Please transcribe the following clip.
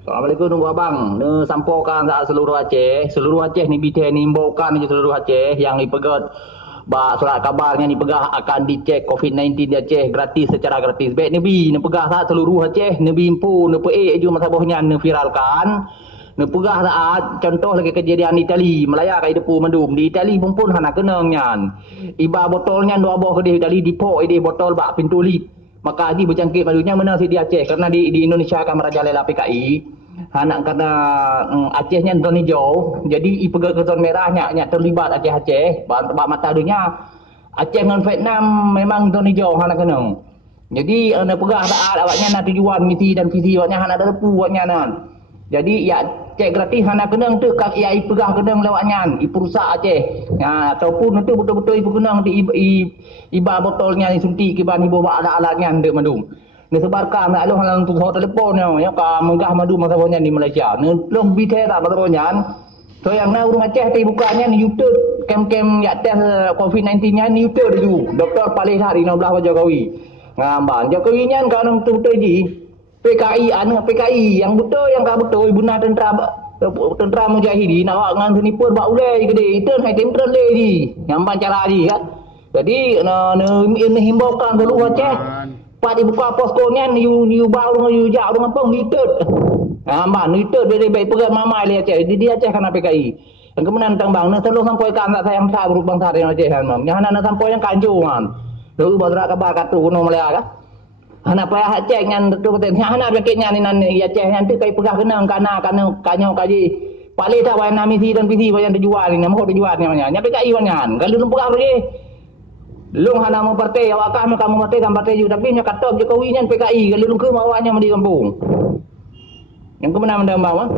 Assalamualaikum nunggu abang. Ne sampokan sa seluruh Aceh. Seluruh Aceh ni BTN ni imbaukan je seluruh Aceh yang dipegat surat kabarnya ni pegah akan dicek COVID-19 di Aceh gratis secara gratis. Baik nebi ne pegah sa seluruh Aceh nebi impu ne peik ju masabahnya ne viralkan. Ne pegah saat contoh lagi kejadian di Itali, Melaya kai depu mendum. Di Itali pun hana kenang nyan. Iba botolnya dua boh ke di Itali dipok ide botol bak pintu lip. Maka haji berjangkit malunya mana si di Aceh karena di Indonesia akan merajalela PKI. Anak karena Acehnya zon hijau, jadi ipegang ke zon merahnya terlibat Aceh-Aceh. Sebab mata dunia Aceh dengan Vietnam memang zon hijau hana kenang. Jadi ana pegah saat awaknya nak tujuan misi dan visi awaknya hana ada lepu awaknya nan. Jadi ya cek gratis hana kenang tu kak ya ipegah kenang lewatnya ipurusak Aceh. Ya ataupun itu betul-betul ipu kenang di iba botolnya disuntik kiban ibu bak alat-alatnya ndek mandum. Disebarkan nak halang untuk telefon ya ka menggah madu masabahnya di Malaysia. Ne long bite tak masabahnya. So yang na urang Aceh ti bukanya ni YouTube kem-kem ya test COVID-19 nya ni YouTube dulu. Doktor Palih hari 16 Jokowi. Ngamban Jokowi nya kan betul-betul ji PKI PKI yang betul yang tak betul ibuna tentera mujahidin awak ngan sini pun bak ulai gede itu hai tentera le ji. Ngamban cara ji kan. Jadi ne himbaukan seluruh Aceh Pak dibuka poskonya ni ubah orang you jak orang apa ngitet. Mbak ngitet dari baik pegang mama dia Aceh. Dia Aceh kan PKI. Yang kemudian tang bang nak selalu sampaikan tak sayang sa berubang sa dengan Aceh kan mam. Yang nak sampaikan kanjuan. Lalu badra kabar katu kuno Malaya kan. Hana pa Aceh ngan betul betul. Hana beketnya ni nan Aceh nanti kai pegang kenang kana kanyo kaji. Paling tak wayan misi dan visi wayan terjual ni nama terjual ni namanya. Nya PKI wanyan. Kalau lu pegang ni Long hana mau partai awak kah kamu partai kan partai juga tapi nya kata Jokowi nya PKI kalau lu ke awaknya di kampung. Yang kemenang mendambang